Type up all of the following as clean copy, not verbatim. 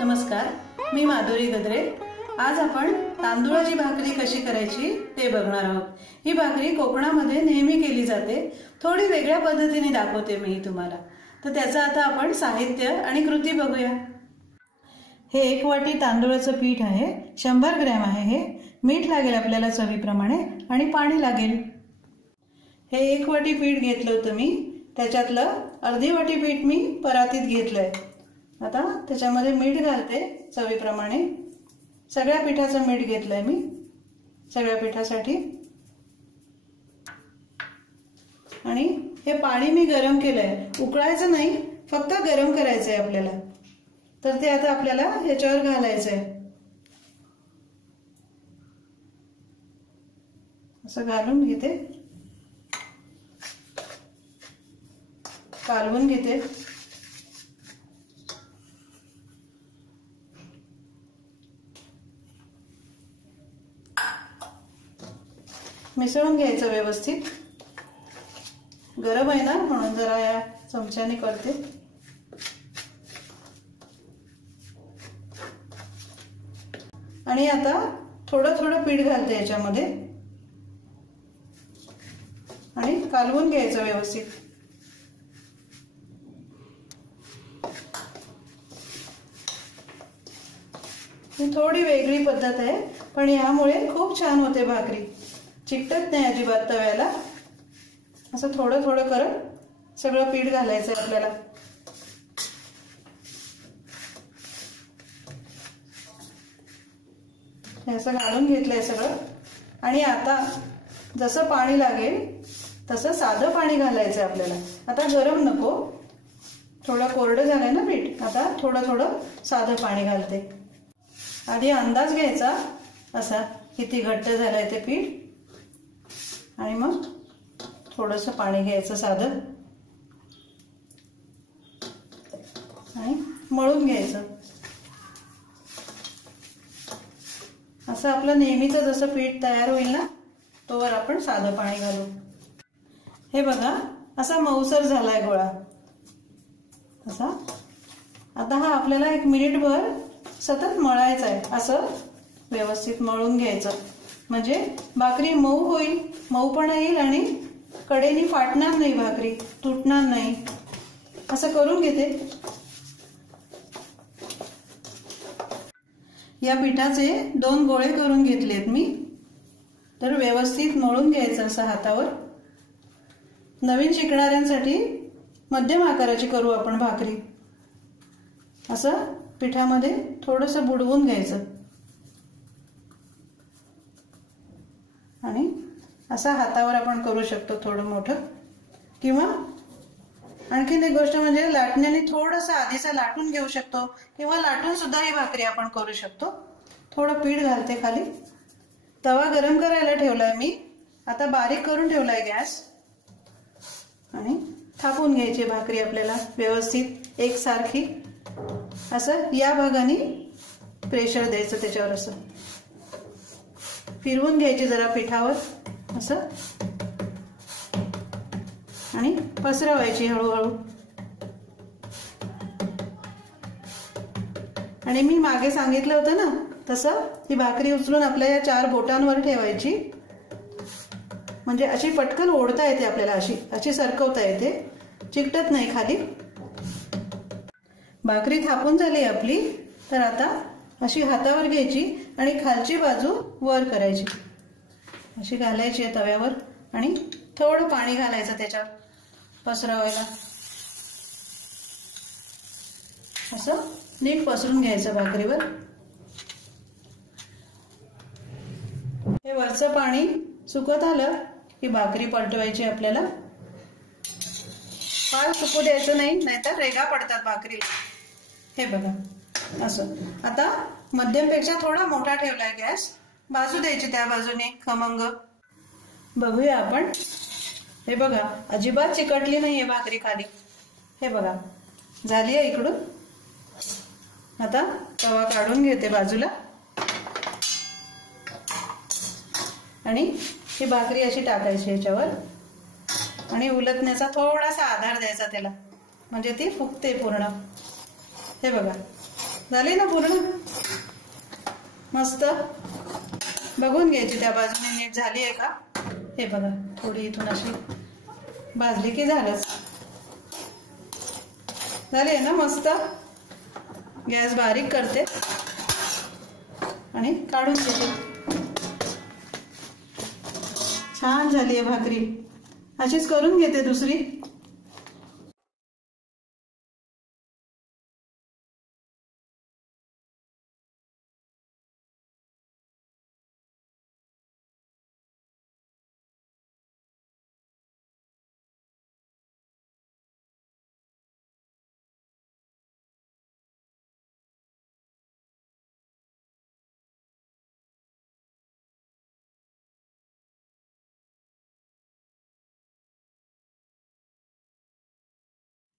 नमस्कार, मी माधुरी गद्रे। आज आपण तांदूळाची भाकरी कशी करायची ते बघणार आहोत। ही भाकरी कोकणामध्ये नेहमी केली जाते, थोडी वेगळ्या पद्धतीने दाखवते मी तुम्हाला। तर त्याचं आता आपण साहित्य आणि कृती बघूया। हे 1 वाटी तांदूळाचं पीठ आहे, 100 ग्रॅम आहे। हे मीठ लागेल आपल्याला चवीप्रमाणे आणि पाणी लागेल। हे 1 वाटी पीठ घेतलं होतं मी, त्याच्यातलं अर्धी वाटी पीठ मी परातीत घेतलंय। आता त्याच्यामध्ये मीठ घालते चवीप्रमाणे। सगळ्या पिठाचं मीठ घेतलंय मी, सगळ्या पिठासाठी। आणि हे पाणी मी गरम केलंय, उकळायचं नाही, फक्त गरम करायचंय आपल्याला। तर ते आता आपल्याला ह्याच्यावर घालायचंय। असं घालून घेते, कालवून घेते। मिसळून घ्यायचं व्यवस्थित। गरम आहे ना, म्हणून जरा या चमच्याने करते। आणि आता थोडं थोडं पीठ घालते याच्यामध्ये आणि कालवून घ्यायचं व्यवस्थित। ही थोडी वेगळी पद्धत आहे, पण यामुळे खूप छान होते भाकरी, चिकटत नाही अजिबात तव्याला। असं थोडं थोडं करत सगळं पीठ घालायचं आपल्याला। हे असं घालून घेतलंय सगळं। आणि आता जसं पाणी लागेल तसं साधं पाणी घालायचं आपल्याला। आता गरम नको, थोडं कोरडं झालंय ना पीठ, आता थोडं थोडं साधं पाणी घालते। आधी अंदाज घ्यायचा असा किती घट्ट झालंय ते पीठ, आणि मग थोडंसं पाणी घ्यायचं साधं आणि मळून घ्यायचं। असं आपलं नेहमीचं जसं पीठ तयार होईल ना, तोवर आपण साधं पाणी घालू। हे बघा, असा मऊसर झालाय गोळा असा। आता हा आपल्याला 1 मिनिटभर सतत मळायचा आहे। असं व्यवस्थित मळून घ्यायचं, म्हणजे भाकरी मऊ होईल, मऊपणा येईल आणि कडेनी फाटणार नाही, भाकरी तुटणार नाही। असं करून घेते। या पिठाचे 2 गोळे करून घेतलेत मी। तर व्यवस्थित मळून घ्यायचं असं हातावर। नवीन शिकणाऱ्यांसाठी मध्यम आकाराची करू आपण भाकरी। असं पिठामध्ये थोडंसं बुडवून घ्यायचं आणि असा हातावर आपण करू शकतो, थोडं मोठं। किंवा आणखीन एक गोष्ट म्हणजे लाटण्याने थोडंसं आधीचं लाटून घेऊ शकतो, किंवा लाटून सुद्धा ही भाकरी आपण करू शकतो। थोडं पीठ घालते खाली। तवा गरम करायला ठेवलाय मी, आता बारीक करून ठेवलाय गॅस। आणि थापून घ्यायची भाकरी आपल्याला व्यवस्थित एकसारखी। असं या भागाने प्रेशर द्यायचं त्याच्यावर, असं फिरवून घ्यायची जरा पिठावर असं, आणि पसरवायची हळूहळू। आणि मी मागे सांगितलं होतं ना तसं, ही भाकरी उचलून आपल्या या 4 बोटांवर ठेवायची, म्हणजे अशी पटकन ओढता येते आपल्याला, अशी सरकवता येते, चिकटत नाही खाली। भाकरी थापून झाली आपली। तर आता अशी हातावर घ्यायची आणि खालची बाजू वर करायची, अशी घालायची आहे तव्यावर। आणि थोडं पाणी घालायचं त्याच्यावर पसरवायला। असं नीट पसरून घ्यायचं भाकरीवर। हे वरचं पाणी सुकत आलं की भाकरी पलटवायची आपल्याला। फार सुकू द्यायचं नाही, नाहीतर रेगा पडतात भाकरीला। हे बघा असं। आता मध्यमपेक्षा थोडा मोठा ठेवलाय गॅस, बाजू द्यायची त्या बाजूने खमंग। बघूया आपण। हे बघा, अजिबात चिकटली नाहीये भाकरी खाली। हे बघा झाली आहे इकडून। आता तवा काढून घेते बाजूला, आणि ही भाकरी अशी टाकायची याच्यावर, आणि उलटण्याचा थोडासा आधार द्यायचा त्याला, म्हणजे ती फुगते पूर्ण। हे बघा झाली ना पूर्ण मस्त बघून घ्यायची त्या बाजूने नीट झाली आहे का हे बघा थोडी इथून अशी भाजली की झालंच झाली आहे ना मस्त गॅस बारीक करते आणि काढून घेते छान झाली आहे भाकरी अशीच करून घेते दुसरी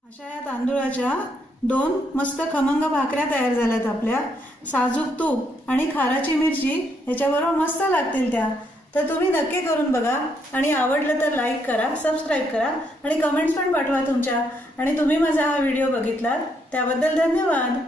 अशा या तांदूळाच्या 2 मस्त खमंग भाकऱ्या तयार झाल्यात आपल्या साजूक तूप आणि खाराची मिरची याच्याबरोबर मस्त लागतील त्या तर तुम्ही नक्की करून बघा आणि आवडलं तर लाईक करा सबस्क्राईब करा आणि कमेंट्स पण पाठवा तुमच्या आणि तुम्ही माझा हा व्हिडिओ बघितलात त्याबद्दल धन्यवाद।